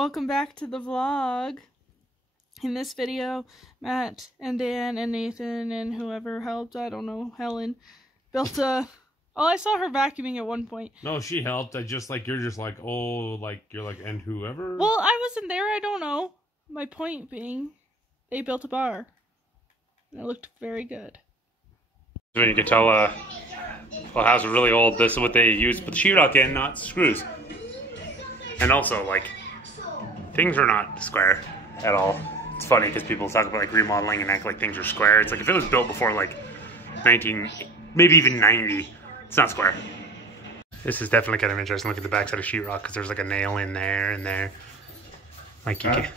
Welcome back to the vlog. In this video, Matt and Dan and Nathan and whoever helped, I don't know, Helen, built a... Oh, I saw her vacuuming at one point. No, she helped. You're just like, and whoever? Well, I wasn't there, I don't know. My point being, they built a bar. And it looked very good. So you can tell, well, the house is really old. This is what they use to put the sheetrock in, not screws. And also, like, things are not square at all. It's funny because people talk about like remodeling and act like things are square. It's like if it was built before like 19, maybe even 90, it's not square. This is definitely kind of interesting. Look at the backside of sheetrock because there's like a nail in there and there. Like you can,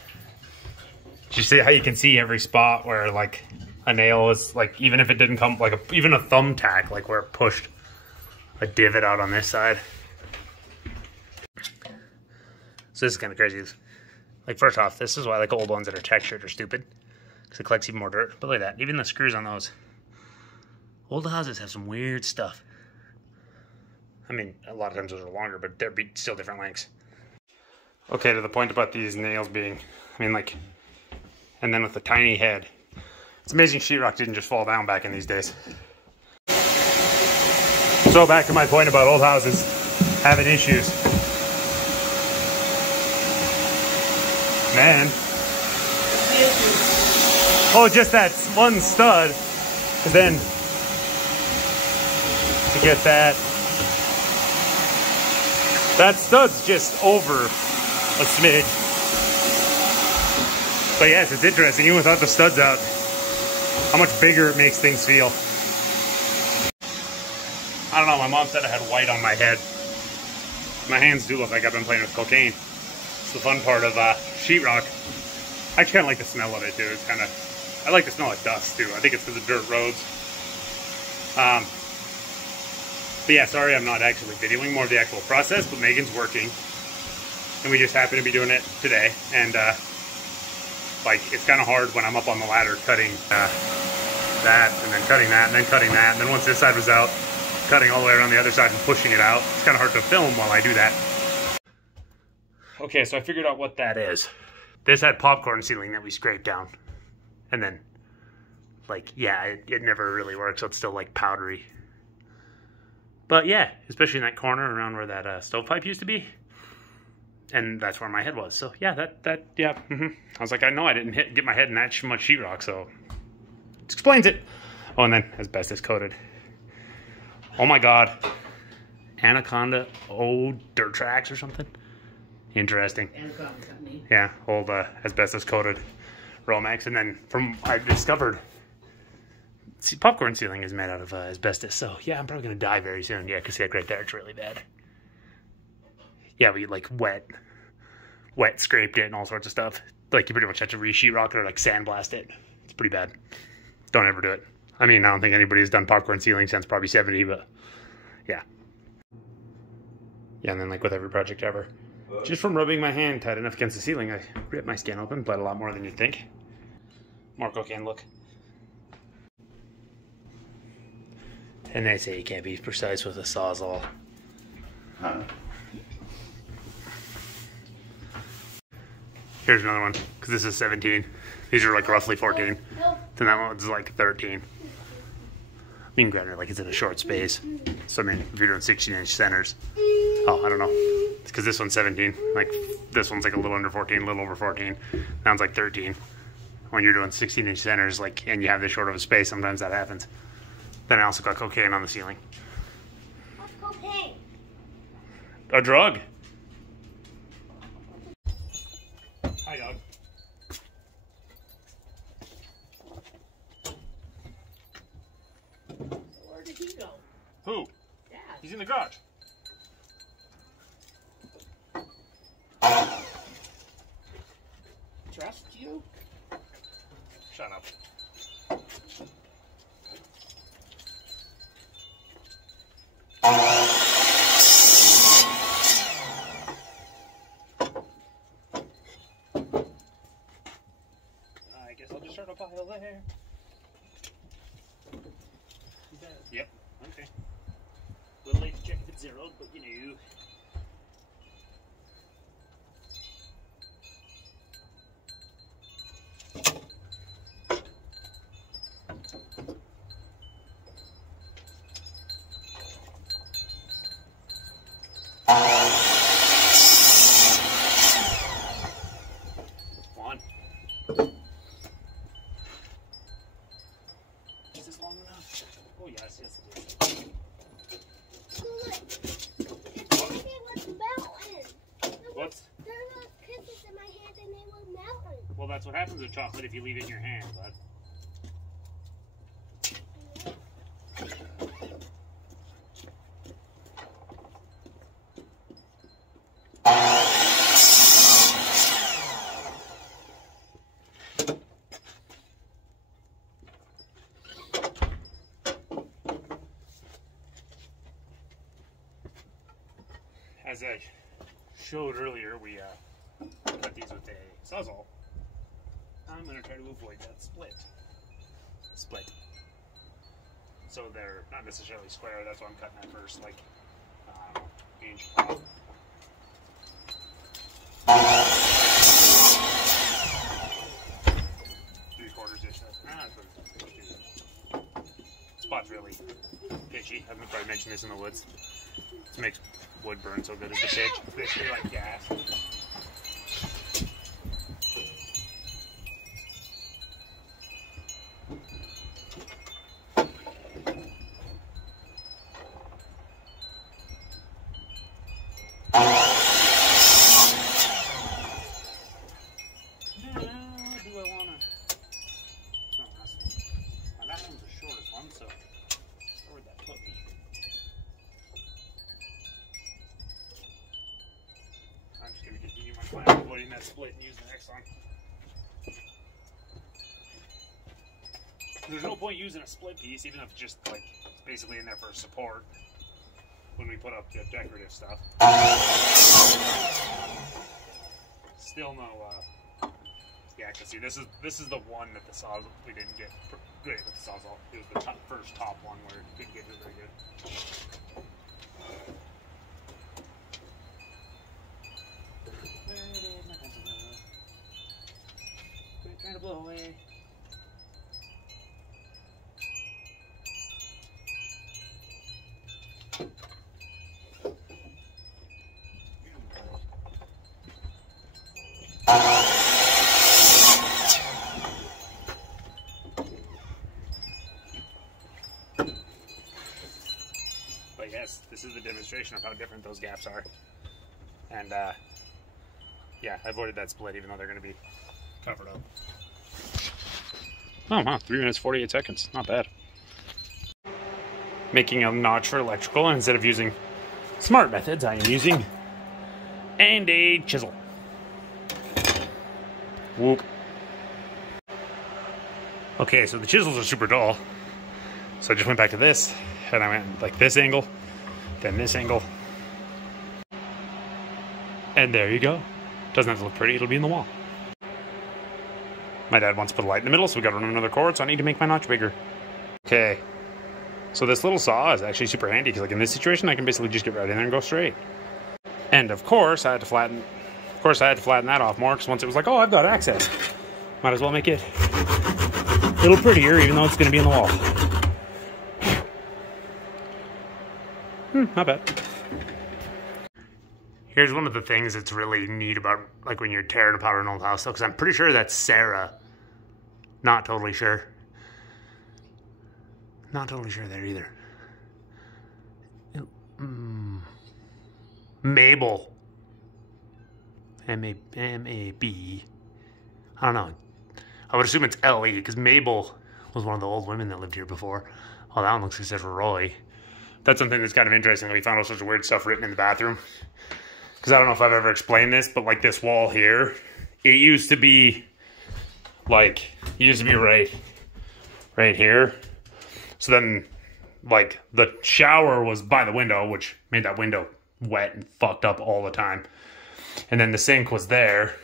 did you see how you can see every spot where like a nail is like, even if it didn't come like even a thumbtack, like where it pushed a divot out on this side. So this is kind of crazy. Like, first off, this is why like old ones that are textured are stupid, because it collects even more dirt. But look at that, even the screws on those. Old houses have some weird stuff. I mean, a lot of times those are longer, but they're still different lengths. Okay, to the point about these nails being, I mean, like, and then with the tiny head. It's amazing sheetrock didn't just fall down back in these days. So back to my point about old houses having issues. Man. Oh, just that one stud. And then to get that. That stud's just over a smidge. But yes, it's interesting, even without the studs out, how much bigger it makes things feel. I don't know, my mom said I had white on my head. My hands do look like I've been playing with cocaine. The fun part of sheetrock. I actually kind of like the smell of it too. It's kind of, I like the smell of dust too. I think it's because of dirt roads. But yeah, sorry I'm not actually videoing more of the actual process, but Megan's working. And we just happen to be doing it today. And like, it's kind of hard when I'm up on the ladder cutting that, and then cutting that, and then cutting that. And then once this side was out, cutting all the way around the other side and pushing it out. It's kind of hard to film while I do that. Okay, so I figured out what that is. This had popcorn ceiling that we scraped down. And then, like, yeah, it never really works, so it's still, like, powdery. But, yeah, especially in that corner around where that stovepipe used to be. And that's where my head was. So, yeah, yeah. I was like, I know I didn't get my head in that much sheetrock, so it explains it. Oh, and then asbestos coated. Oh, my God. Anaconda old dirt tracks or something. Interesting. Yeah, old asbestos coated Romex. And then I discovered, see, popcorn ceiling is made out of asbestos. So yeah, I'm probably going to die very soon. Yeah, because that right there, it's really bad. Yeah, we like wet scraped it and all sorts of stuff. Like you pretty much have to re-sheetrock it or like sandblast it. It's pretty bad. Don't ever do it. I mean, I don't think anybody's done popcorn ceiling since probably 70, but yeah. Yeah, and then like with every project ever. Just from rubbing my hand tight enough against the ceiling, I ripped my skin open, bled a lot more than you'd think. More cocaine, look. And they say you can't be precise with a sawzall. Huh. Here's another one, because this is 17. These are like roughly 14. And that one's like 13. I mean, granted, like it's in a short space. So I mean, if you're doing 16-inch centers, oh, I don't know. It's because this one's 17. Like this one's like a little under 14, a little over 14. That one's like 13. When you're doing 16-inch centers, like, and you have this short of a space, sometimes that happens. Then I also got cocaine on the ceiling. What's cocaine? A drug. Hi, dog. Where did he go? Who? Dad. He's in the garage. Trust you? Shut up. I guess I'll just start a pile there. Yep. Okay. A little late to check if it's zeroed, but you know. Well, that's what happens with chocolate if you leave it in your hand, bud. As I showed earlier, we cut these with a Sawzall. I'm going to try to avoid that split. So they're not necessarily square, that's why I'm cutting that first, like, inch off. Three-quarters-ish. Spot's really pitchy. I've probably mentioned this in the woods. This makes wood burn so good as the pitch. It's basically like gas. Avoiding that split and use the next one. There's no point using a split piece, even if it's just like it's basically in there for support when we put up the decorative stuff. Still no, yeah. Cause see, this is the one that the Sawzall we didn't get great with the Sawzall. It was the first top one where it didn't get very good. Trying to blow away. But yes, this is the demonstration of how different those gaps are. And yeah, I avoided that split even though they're going to be covered up. Oh wow, 3 minutes 48 seconds. Not bad. Making a notch for electrical, and instead of using smart methods, I am using and a chisel. Whoop. Okay, so the chisels are super dull. So I just went back to this, and I went like this angle, then this angle. And there you go. Doesn't have to look pretty, it'll be in the wall. My dad wants to put a light in the middle, so we gotta run another cord, so I need to make my notch bigger. Okay. So this little saw is actually super handy, because like in this situation, I can basically just get right in there and go straight. And of course, I had to flatten that off more, because once it was like, oh, I've got access. Might as well make it a little prettier, even though it's gonna be in the wall. Not bad. Here's one of the things that's really neat about like when you're tearing apart an old house, though, because I'm pretty sure that's Sarah. Not totally sure. Not totally sure there either. Mabel. M-A-B. I don't know. I would assume it's L-E, because Mabel was one of the old women that lived here before. Oh, that one looks like it says Roy. That's something that's kind of interesting. We found all sorts of weird stuff written in the bathroom. Because I don't know if I've ever explained this, but like this wall here, it used to be like, right here. So then like the shower was by the window, which made that window wet and fucked up all the time. And then the sink was there.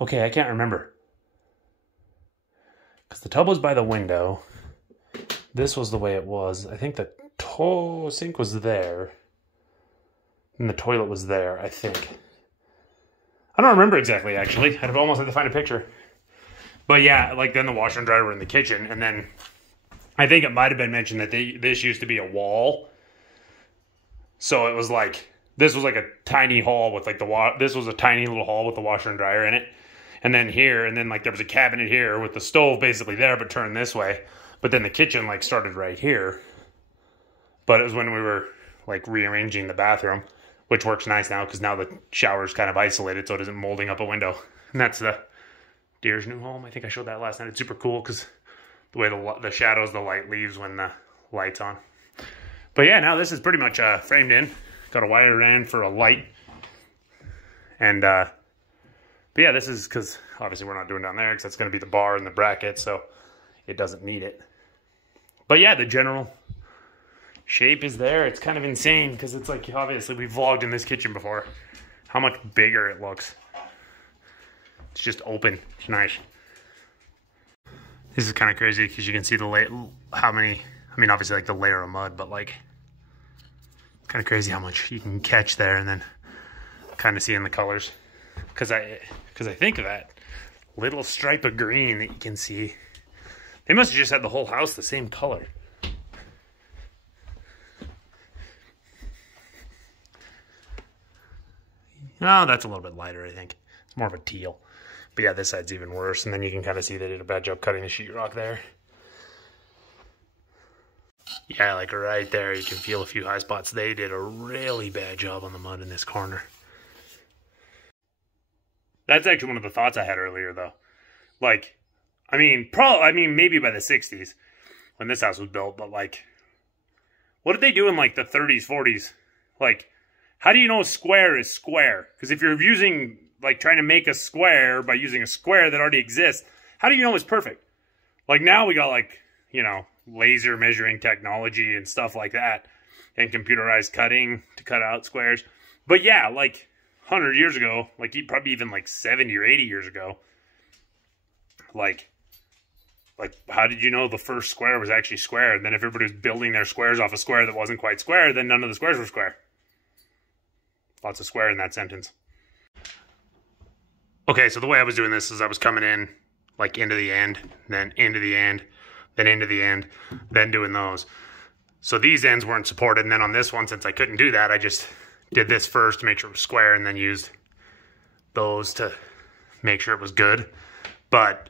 Okay, I can't remember. Because the tub was by the window. This was the way it was. I think the sink was there. And the toilet was there, I think. I don't remember exactly, actually. I'd almost had to find a picture. But yeah, like then the washer and dryer were in the kitchen. And then I think it might have been mentioned that this used to be a wall. So it was like, this was like a tiny hall with like this was a tiny little hall with the washer and dryer in it. And then here, and then like there was a cabinet here with the stove basically there, but turned this way. But then the kitchen like started right here. But it was when we were like rearranging the bathroom, which works nice now because now the shower's kind of isolated so it isn't molding up a window. And that's the deer's new home. I think I showed that last night. It's super cool because the way the shadows, the light leaves when the light's on. But yeah, now this is pretty much framed in. Got a wire ran for a light. And, but yeah, this is because obviously we're not doing down there because that's going to be the bar and the bracket, so it doesn't need it. But yeah, the general shape is there. It's kind of insane because it's like, obviously we've vlogged in this kitchen before. How much bigger it looks. It's just open. It's nice. This is kind of crazy because you can see how many, I mean, obviously like the layer of mud, but like, kind of crazy how much you can catch there and then kind of see in the colors. Because I think of that little stripe of green that you can see. They must have just had the whole house the same color. Oh, that's a little bit lighter, I think. It's more of a teal. But yeah, this side's even worse. And then you can kind of see they did a bad job cutting the sheetrock there. Yeah, like right there, you can feel a few high spots. They did a really bad job on the mud in this corner. That's actually one of the thoughts I had earlier, though. Like, I mean, maybe by the 60s when this house was built, but like, what did they do in like the 30s, 40s? Like, how do you know a square is square? Because if you're using, like, trying to make a square by using a square that already exists, how do you know it's perfect? Like, now we got, like, you know, laser measuring technology and stuff like that, and computerized cutting to cut out squares. But yeah, like, 100 years ago, like, probably even, like, 70 or 80 years ago, like, how did you know the first square was actually square? And then if everybody was building their squares off a square that wasn't quite square, then none of the squares were square. Lots of square in that sentence. Okay, so the way I was doing this is I was coming in, like, into the end, then into the end, then into the end, then doing those. So these ends weren't supported, and then on this one, since I couldn't do that, I just did this first to make sure it was square, and then used those to make sure it was good. But,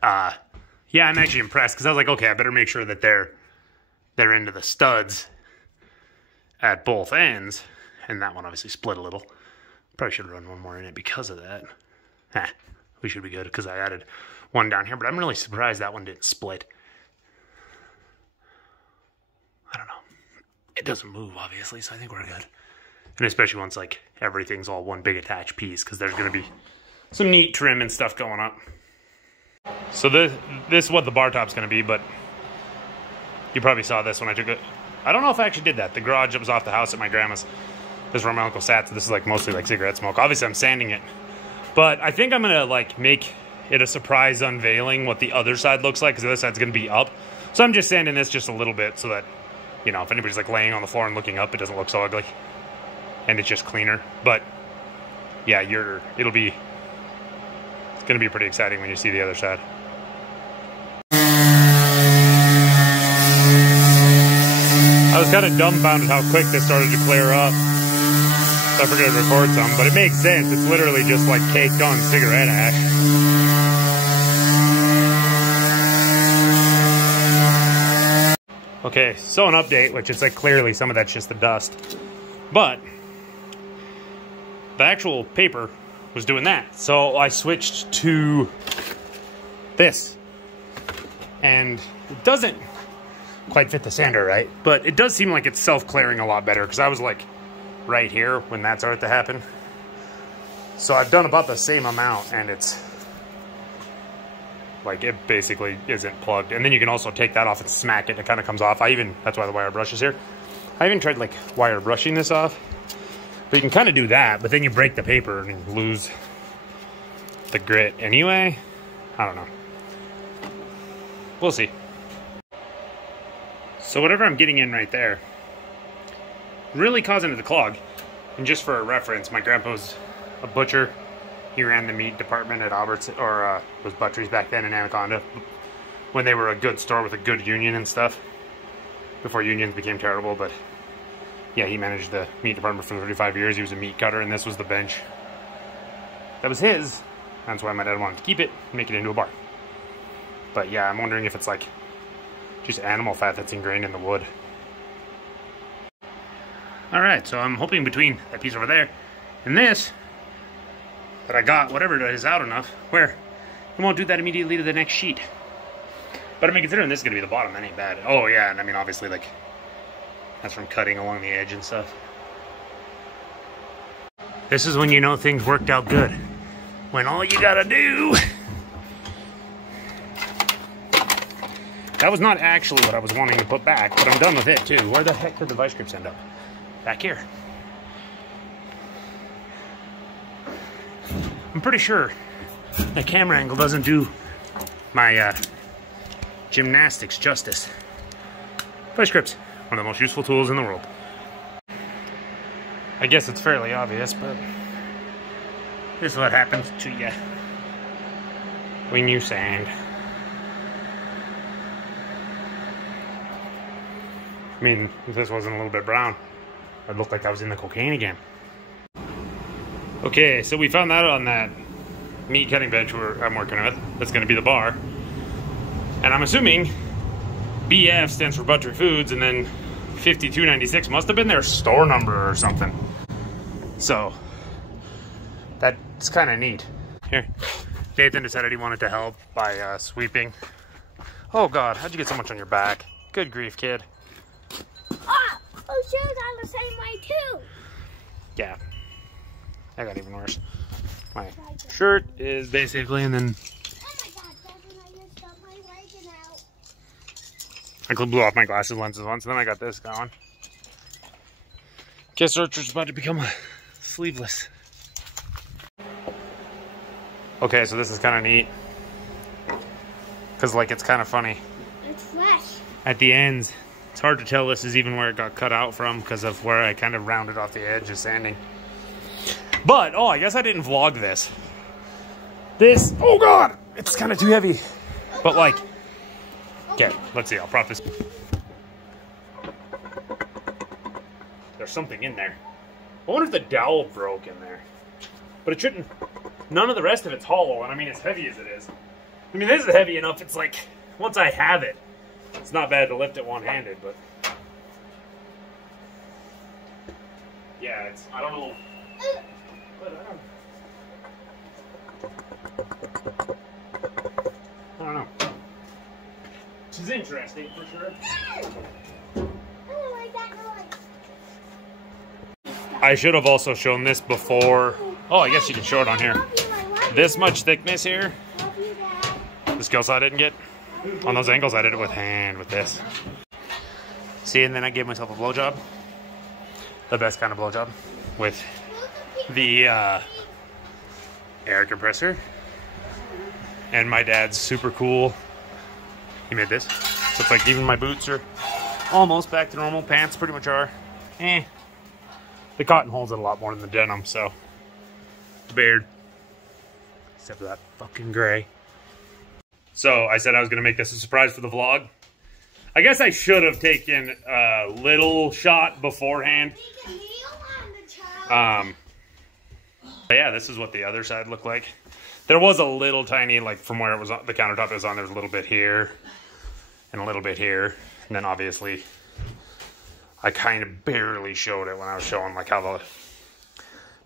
yeah, I'm actually impressed, because I was like, okay, I better make sure that they're into the studs at both ends. And that one obviously split a little. Probably should have run one more in it because of that. We should be good because I added one down here, but I'm really surprised that one didn't split. I don't know. It doesn't move, obviously, so I think we're good. And especially once, like, everything's all one big attached piece, because there's going to be some neat trim and stuff going up. So this is what the bar top's going to be, but you probably saw this when I took it. I don't know if I actually did that. The garage that was off the house at my grandma's. This is where my uncle sat, so this is like mostly like cigarette smoke. Obviously I'm sanding it. But I think I'm gonna like make it a surprise unveiling what the other side looks like, because the other side's gonna be up. So I'm just sanding this just a little bit so that, you know, if anybody's like laying on the floor and looking up, it doesn't look so ugly. And it's just cleaner. But yeah, it's gonna be pretty exciting when you see the other side. I was kind of dumbfounded how quick this started to clear up. So I forgot to record some, but it makes sense. It's literally just like caked on cigarette ash. Okay, so an update, which is like clearly some of that's just the dust. But the actual paper was doing that. So I switched to this. And it doesn't quite fit the sander, right? But it does seem like it's self-clearing a lot better, because I was like right here when that started to happen. So I've done about the same amount, and it's like it basically isn't plugged. And then you can also take that off and smack it, and it kind of comes off. That's why the wire brush is here. I even tried like wire brushing this off, but you can kind of do that, but then you break the paper and you lose the grit anyway. I don't know. We'll see. So whatever I'm getting in right there, really causing it to clog. And just for a reference, my grandpa was a butcher. He ran the meat department at Albert's, or was Butcheries back then in Anaconda, when they were a good store with a good union and stuff, before unions became terrible. But yeah, he managed the meat department for 35 years. He was a meat cutter, and this was the bench that was his. That's why my dad wanted to keep it and make it into a bar. But yeah, I'm wondering if it's like just animal fat that's ingrained in the wood. Alright, so I'm hoping between that piece over there and this, But I got whatever it is out enough where it won't do that immediately to the next sheet. But I mean, considering this is going to be the bottom, that ain't bad. Oh yeah, and I mean, obviously, like, that's from cutting along the edge and stuff. This is when you know things worked out good. When all you gotta do... That was not actually what I was wanting to put back, but I'm done with it too. Where the heck did the vice grips end up? Back here. I'm pretty sure the camera angle doesn't do my gymnastics justice. Vice grips, one of the most useful tools in the world. I guess it's fairly obvious, but this is what happens to you when you sand. I mean, if this wasn't a little bit brown, I'd look like I was in the cocaine again. Okay, so we found that on that meat cutting bench I'm working with. That's going to be the bar. And I'm assuming BF stands for Buttery Foods, and then 5296 must have been their store number or something. So, that's kind of neat. Here, Nathan decided he wanted to help by sweeping. Oh God, how'd you get so much on your back? Good grief, kid. Oh, shoes are the same way too. Yeah, that got even worse. My shirt is basically, and then Oh my God, Devin, I just got my wagon out. I blew off my glasses lenses once, and then I got this going. Guess Archer's about to become sleeveless. Okay, so this is kind of neat. Because, like, it's kind of funny. It's fresh. At the ends, it's hard to tell this is even where it got cut out from because of where I kind of rounded off the edge of sanding. But, oh, I guess I didn't vlog this. This, oh God, it's kind of too heavy. But, like, okay, let's see, I'll prop this. There's something in there. I wonder if the dowel broke in there. But it shouldn't. None of the rest of it's hollow, and I mean, as heavy as it is. I mean, this is heavy enough, it's like, once I have it, it's not bad to lift it one-handed, but... Yeah, it's, I don't know. But I don't know. This is interesting, for sure. I don't like that noise. I should have also shown this before. Oh, I guess you can show it on here. This much thickness here. The skill saw I didn't get. On those angles, I did it with hand with this. See, and then I gave myself a blowjob. The best kind of blowjob. With the air compressor. And my dad's super cool. He made this. So it's like even my boots are almost back to normal. Pants pretty much are. The cotton holds it a lot more than the denim, so. Beard. Except for that fucking gray. So I said I was going to make this a surprise for the vlog. I guess I should have taken a little shot beforehand. But yeah, this is what the other side looked like. There was a little tiny, like from where it was on the countertop it was on, there's a little bit here and a little bit here. And then obviously I kind of barely showed it when I was showing like how the,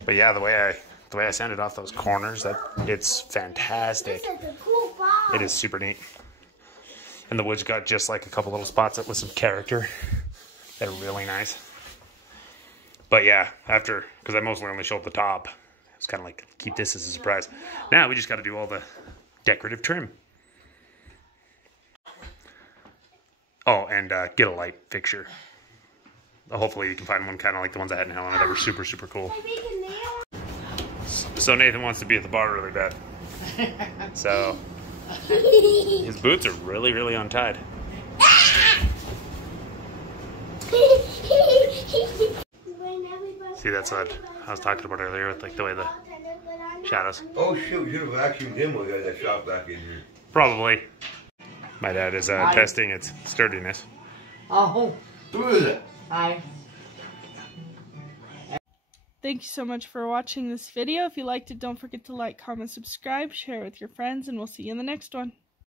but yeah, the way I sanded off those corners, it's fantastic. This is a cool bar. It is super neat. And the wood's got just like a couple little spots with some character. They're really nice. But yeah, after, because I mostly only showed the top, it's kind of like, keep this as a surprise. Now we just got to do all the decorative trim. Oh, and get a light fixture. Hopefully you can find one kind of like the ones I had in Helen that were super, super cool. So Nathan wants to be at the bar really bad. So his boots are really, really untied. See, that's what I was talking about earlier with like the way the shadows. Oh shoot, you should have vacuumed him when we got that shot back in here. Probably. My dad is testing its sturdiness. Oh, Who is it? hi. Thank you so much for watching this video. If you liked it, don't forget to like, comment, subscribe, share it with your friends, and we'll see you in the next one.